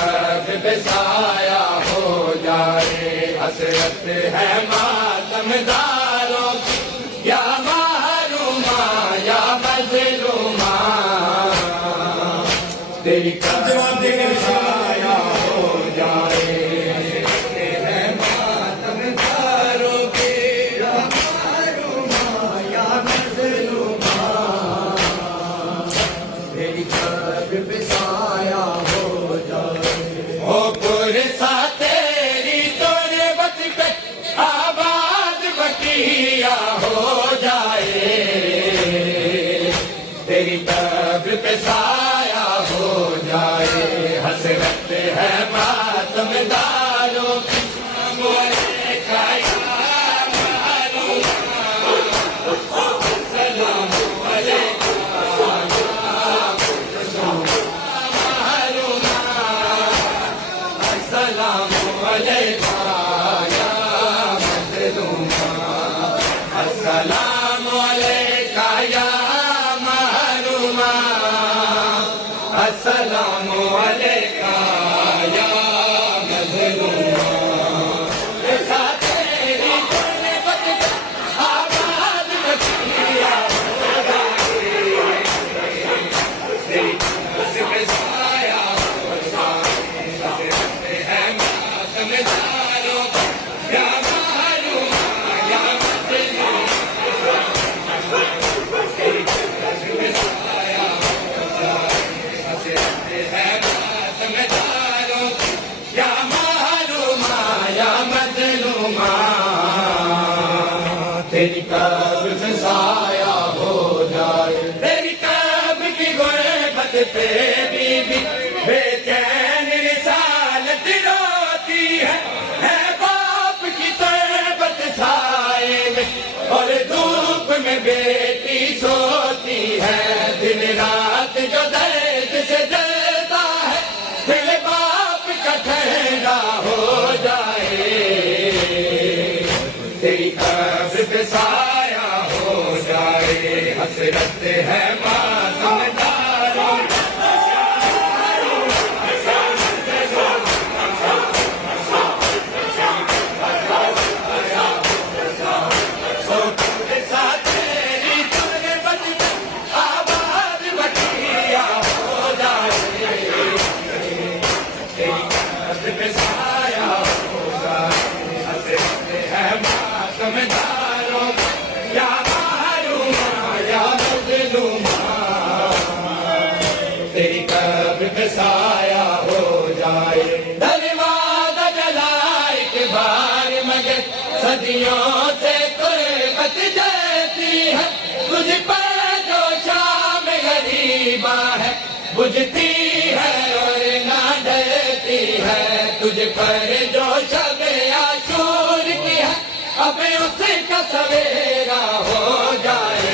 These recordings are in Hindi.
कब्र पे साया हो जाए। हसरत है मातमदारों की, या महरूमा या मजलूमा, तेरी कब्र पे साया हो जाए। हसरत है मातमदारों की, या महरूमा या मजलूमा, तेरी कब्र पे साया हो जाए। ओ पुरसा तेरी तुरबत पे आबाद बकिया हो जाए। तेरी कब्र पे साया हो जाए। हसरत है मातमदारों की, अस्सलाम अलैका या महरूमा, अस्सलाम अलैका या मजलूमा। तेरी तुरबत पे आबाद बकिया हो जाए। तेरी कब्र पे साया हो जाए। हसरत है मातमदारों की, या महरूमा या मजलूमा, तेरी कब्र पे साया हो जाए। हसरत है मातमदारों की, या महरूमा या मजलूमा, तेरी कब्र पे साया हो जाए। तेरी कब्र की गुर्बत पे बीबी बेचैन रिसालत रोती है बाप की तुरबत साए में, और धूप में बेटी सोती है। दिन रात जो दर्द से जलता है, दिल बाप का ठंडा हो जाए। तेरी कब्र पे साया हो जाए। हसरत है मातमदारों की, तेरी तुरबत पे आबाद बकिया हो जाए। तेरी कब्र पे साया हो जाए। हसरत है मातमदारों की, या महरूमा या मजलूमा, तेरी कब्र पे साया हो जाए। दरवाजा जलाए के बार मगर सदियों से तुरबत जलती है। तुझ पर जो शाम गरीबा है, बुझती है और ना डरती है। तुझ पर जो शब आशूर की है, अब उसका सवेरा हो जाए।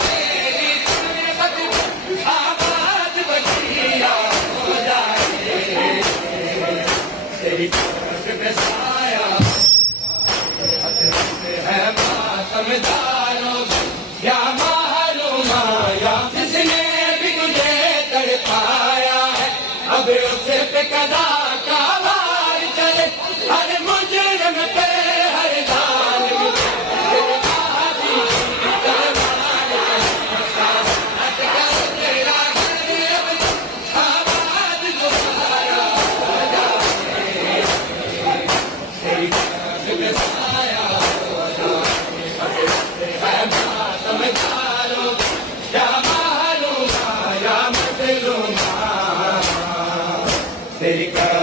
तेरी तुरबत पे आबाद बकिया हो जाए। तेरी कब्र पे साया है मातमदारों की, या महरूमा या, जिसने भी तुझे तड़पाया है, अब उसे पे कदा का वार चले। हर मुजरिम पे हर जालिम पे तेरे आदि की तलवार चले। तेरा घर अब आबाद दोबारा हो जाए। तेरी कब्र पे साया हो जाए। हसरत है मातमदारों की, या महरूमा या मजलूमा, तेरी कब्र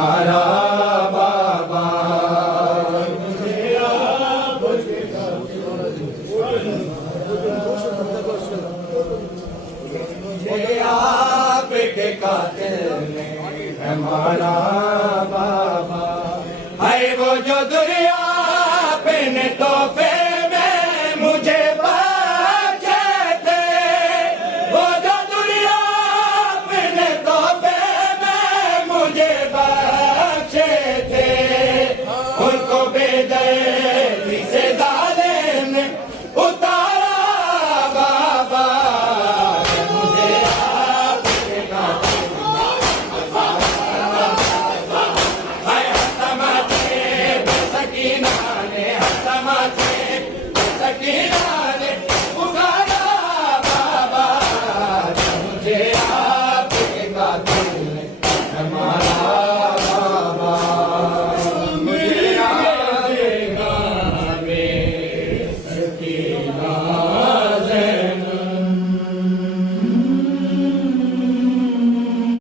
हमारा बाबा। मुझे आपके कातिल ने हमारा बाबा है वो जो दुनिया पे ने तोहफे